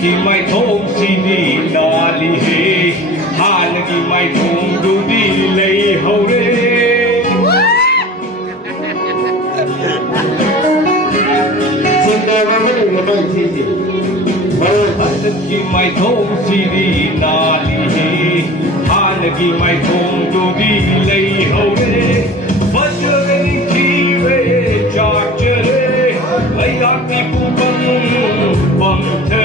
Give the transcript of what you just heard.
की माइथोम सीधी नाली है हाल की माइथोम दूधी लई हौरे की माइथोम सीधी नाली है हाल की माइथोम दूधी लई हौरे बजरनी थीवे चाचरे लई आती पुपन बंथ